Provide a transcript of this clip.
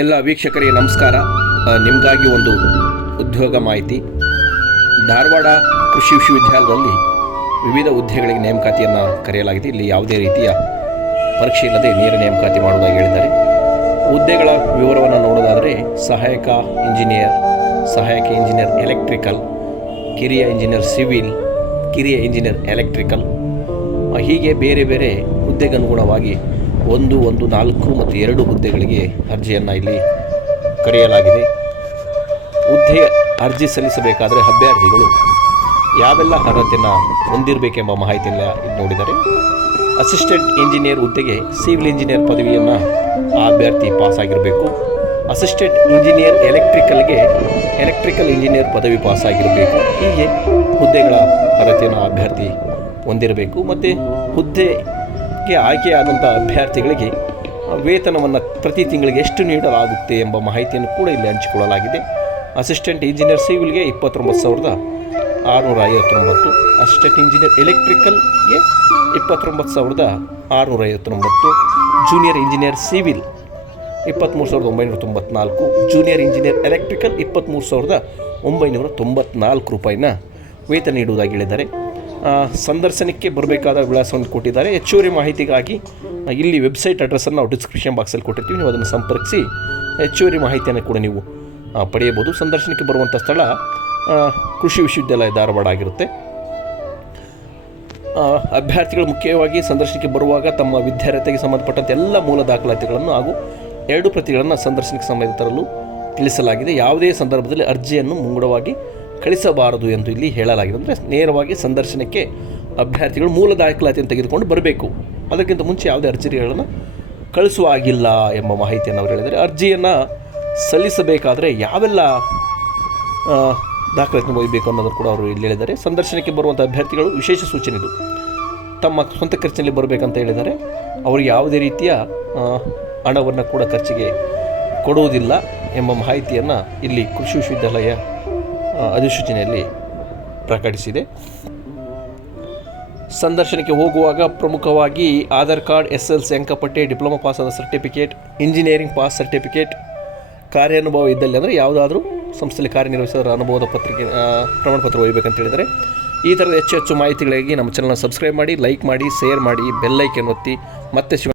ಎಲ್ಲ ವೀಕ್ಷಕರಿಗೆ ನಮಸ್ಕಾರ. ನಿಮಗಾಗಿ ಒಂದು ಉದ್ಯೋಗ ಮಾಹಿತಿ. ಧಾರವಾಡ ಕೃಷಿ ವಿಶ್ವವಿದ್ಯಾಲಯದಲ್ಲಿ ವಿವಿಧ ಹುದ್ದೆಗಳಿಗೆ ನೇಮಕಾತಿಯನ್ನು ಕರೆಯಲಾಗಿದೆ. ಇಲ್ಲಿ ಯಾವುದೇ ರೀತಿಯ ಪರೀಕ್ಷೆ ಇಲ್ಲದೆ ನೇರ ನೇಮಕಾತಿ ಮಾಡುವುದಾಗಿ ಹೇಳಿದ್ದಾರೆ. ಹುದ್ದೆಗಳ ವಿವರವನ್ನು ನೋಡೋದಾದರೆ, ಸಹಾಯಕ ಇಂಜಿನಿಯರ್ ಸಹಾಯಕ ಇಂಜಿನಿಯರ್ ಎಲೆಕ್ಟ್ರಿಕಲ್, ಕಿರಿಯ ಇಂಜಿನಿಯರ್ ಸಿವಿಲ್, ಕಿರಿಯ ಇಂಜಿನಿಯರ್ ಎಲೆಕ್ಟ್ರಿಕಲ್. ಹೀಗೆ ಬೇರೆ ಬೇರೆ ಹುದ್ದೆಗೆ ಅನುಗುಣವಾಗಿ ಒಂದು ಒಂದು, ನಾಲ್ಕು ಮತ್ತು ಎರಡು ಹುದ್ದೆಗಳಿಗೆ ಅರ್ಜಿಯನ್ನು ಇಲ್ಲಿ ಕರೆಯಲಾಗಿದೆ. ಹುದ್ದೆ ಅರ್ಜಿ ಸಲ್ಲಿಸಬೇಕಾದರೆ ಅಭ್ಯರ್ಥಿಗಳು ಯಾವೆಲ್ಲ ಅರ್ಹತೆಯನ್ನು ಹೊಂದಿರಬೇಕೆಂಬ ಮಾಹಿತಿಯನ್ನು ನೋಡಿದರೆ ಅಸಿಸ್ಟೆಂಟ್ ಇಂಜಿನಿಯರ್ ಹುದ್ದೆಗೆ ಸಿವಿಲ್ ಇಂಜಿನಿಯರ್ ಪದವಿಯನ್ನು ಆ ಅಭ್ಯರ್ಥಿ ಪಾಸಾಗಿರಬೇಕು ಅಸಿಸ್ಟೆಂಟ್ ಇಂಜಿನಿಯರ್ ಎಲೆಕ್ಟ್ರಿಕಲ್ಗೆ ಎಲೆಕ್ಟ್ರಿಕಲ್ ಇಂಜಿನಿಯರ್ ಪದವಿ ಪಾಸಾಗಿರಬೇಕು ಹೀಗೆ ಹುದ್ದೆಗಳ ಅರ್ಹತೆಯನ್ನು ಅಭ್ಯರ್ಥಿ ಹೊಂದಿರಬೇಕು. ಮತ್ತು ಹುದ್ದೆಗೆ ಆಯ್ಕೆಯಾದಂಥ ಅಭ್ಯರ್ಥಿಗಳಿಗೆ ವೇತನವನ್ನು ಪ್ರತಿ ತಿಂಗಳಿಗೆ ಎಷ್ಟು ನೀಡಲಾಗುತ್ತೆ ಎಂಬ ಮಾಹಿತಿಯನ್ನು ಕೂಡ ಇಲ್ಲಿ ಹಂಚಿಕೊಳ್ಳಲಾಗಿದೆ. ಅಸಿಸ್ಟೆಂಟ್ ಇಂಜಿನಿಯರ್ ಸಿವಿಲ್ಗೆ ಇಪ್ಪತ್ತೊಂಬತ್ತು ಸಾವಿರದ ಆರುನೂರ ಐವತ್ತೊಂಬತ್ತು. ಅಸಿಸ್ಟೆಂಟ್ ಇಂಜಿನಿಯರ್ ಎಲೆಕ್ಟ್ರಿಕಲ್ಗೆ ಇಪ್ಪತ್ತೊಂಬತ್ತು ಸಾವಿರದ ಆರುನೂರ ಐವತ್ತೊಂಬತ್ತು. ಜೂನಿಯರ್ ಇಂಜಿನಿಯರ್ ಸಿವಿಲ್ ಇಪ್ಪತ್ತ್ಮೂರು ಸಾವಿರದ ಒಂಬೈನೂರ ತೊಂಬತ್ನಾಲ್ಕು. ಜೂನಿಯರ್ ಇಂಜಿನಿಯರ್ ಎಲೆಕ್ಟ್ರಿಕಲ್ ಇಪ್ಪತ್ತ್ಮೂರು ಸಾವಿರದ ಒಂಬೈನೂರ ತೊಂಬತ್ನಾಲ್ಕು ರೂಪಾಯಿನ ವೇತನ ನೀಡುವುದಾಗಿ ಹೇಳಿದ್ದಾರೆ. ಸಂದರ್ಶನಕ್ಕೆ ಬರಬೇಕಾದ ವಿಳಾಸವನ್ನು ಕೊಟ್ಟಿದ್ದಾರೆ. ಹೆಚ್ಚುವರಿ ಮಾಹಿತಿಗಾಗಿ ಇಲ್ಲಿ ವೆಬ್ಸೈಟ್ ಅಡ್ರೆಸ್ಸನ್ನು ನಾವು ಡಿಸ್ಕ್ರಿಪ್ಷನ್ ಬಾಕ್ಸಲ್ಲಿ ಕೊಟ್ಟಿರ್ತೀವಿ. ನೀವು ಅದನ್ನು ಸಂಪರ್ಕಿಸಿ, ಹೆಚ್ಚುವರಿ ಮಾಹಿತಿಯನ್ನು ಕೂಡ ನೀವು ಪಡೆಯಬಹುದು. ಸಂದರ್ಶನಕ್ಕೆ ಬರುವಂಥ ಸ್ಥಳ ಕೃಷಿ ವಿಶ್ವವಿದ್ಯಾಲಯ ಧಾರವಾಡ ಆಗಿರುತ್ತೆ. ಅಭ್ಯರ್ಥಿಗಳು ಮುಖ್ಯವಾಗಿ ಸಂದರ್ಶನಕ್ಕೆ ಬರುವಾಗ ತಮ್ಮ ವಿದ್ಯಾರ್ಥಿಗೆ ಸಂಬಂಧಪಟ್ಟಂತೆ ಎಲ್ಲ ಮೂಲ ದಾಖಲಾತಿಗಳನ್ನು ಹಾಗೂ ಎರಡು ಪ್ರತಿಗಳನ್ನು ಸಂದರ್ಶನಕ್ಕೆ ಸಂಬಂಧ ತರಲು ತಿಳಿಸಲಾಗಿದೆ. ಯಾವುದೇ ಸಂದರ್ಭದಲ್ಲಿ ಅರ್ಜಿಯನ್ನು ಮುಂಗಡವಾಗಿ ಕಳಿಸಬಾರದು ಎಂದು ಇಲ್ಲಿ ಹೇಳಲಾಗಿದೆ. ಅಂದರೆ ನೇರವಾಗಿ ಸಂದರ್ಶನಕ್ಕೆ ಅಭ್ಯರ್ಥಿಗಳು ಮೂಲ ದಾಖಲಾತಿಯನ್ನು ತೆಗೆದುಕೊಂಡು ಬರಬೇಕು. ಅದಕ್ಕಿಂತ ಮುಂಚೆ ಯಾವುದೇ ಅರ್ಜಿಗಳನ್ನು ಕಳಿಸುವ ಆಗಿಲ್ಲ ಎಂಬ ಮಾಹಿತಿಯನ್ನು ಅವರು ಹೇಳಿದ್ದಾರೆ. ಅರ್ಜಿಯನ್ನು ಸಲ್ಲಿಸಬೇಕಾದರೆ ಯಾವೆಲ್ಲ ದಾಖಲಾತಿಯನ್ನು ಒಯ್ಯಬೇಕು ಅನ್ನೋದನ್ನು ಕೂಡ ಅವರು ಇಲ್ಲಿ ಹೇಳಿದ್ದಾರೆ. ಸಂದರ್ಶನಕ್ಕೆ ಬರುವಂಥ ಅಭ್ಯರ್ಥಿಗಳು ವಿಶೇಷ ಸೂಚನೆ ಇದು. ತಮ್ಮ ಸ್ವಂತ ಖರ್ಚಿನಲ್ಲಿ ಬರಬೇಕಂತ ಹೇಳಿದ್ದಾರೆ. ಅವರು ಯಾವುದೇ ರೀತಿಯ ಹಣವನ್ನು ಕೂಡ ಖರ್ಚಿಗೆ ಕೊಡುವುದಿಲ್ಲ ಎಂಬ ಮಾಹಿತಿಯನ್ನು ಇಲ್ಲಿ ಕೃಷಿ ವಿಶ್ವವಿದ್ಯಾಲಯ ಅಧಿಸೂಚನೆಯಲ್ಲಿ ಪ್ರಕಟಿಸಿದೆ. ಸಂದರ್ಶನಕ್ಕೆ ಹೋಗುವಾಗ ಪ್ರಮುಖವಾಗಿ Aadhaar card, S L C, ಅಂಕಪಟ್ಟೆ, diploma pass ಆದ ಸರ್ಟಿಫಿಕೇಟ್, ಇಂಜಿನಿಯರಿಂಗ್ ಪಾಸ್ ಸರ್ಟಿಫಿಕೇಟ್, ಕಾರ್ಯಾನುಭವ ಇದ್ದಲ್ಲಿ ಅಂದರೆ ಯಾವುದಾದ್ರೂ ಸಂಸ್ಥೆಯಲ್ಲಿ ಕಾರ್ಯನಿರ್ವಹಿಸಿದ ಅನುಭವದ ಪತ್ರಿಕೆ ಪ್ರಮಾಣಪತ್ರ ಒಯ್ಯಬೇಕಂತ ಹೇಳಿದರೆ ಈ ಥರದ ಹೆಚ್ಚು ಹೆಚ್ಚು ಮಾಹಿತಿಗಳಿಗಾಗಿ ನಮ್ಮ ಚಾನಲ್ನ ಸಬ್ಸ್ಕ್ರೈಬ್ ಮಾಡಿ ಲೈಕ್ ಮಾಡಿ ಶೇರ್ ಮಾಡಿ ಬೆಲ್ಲೈಕನ್ ಒತ್ತಿ ಮತ್ತೆ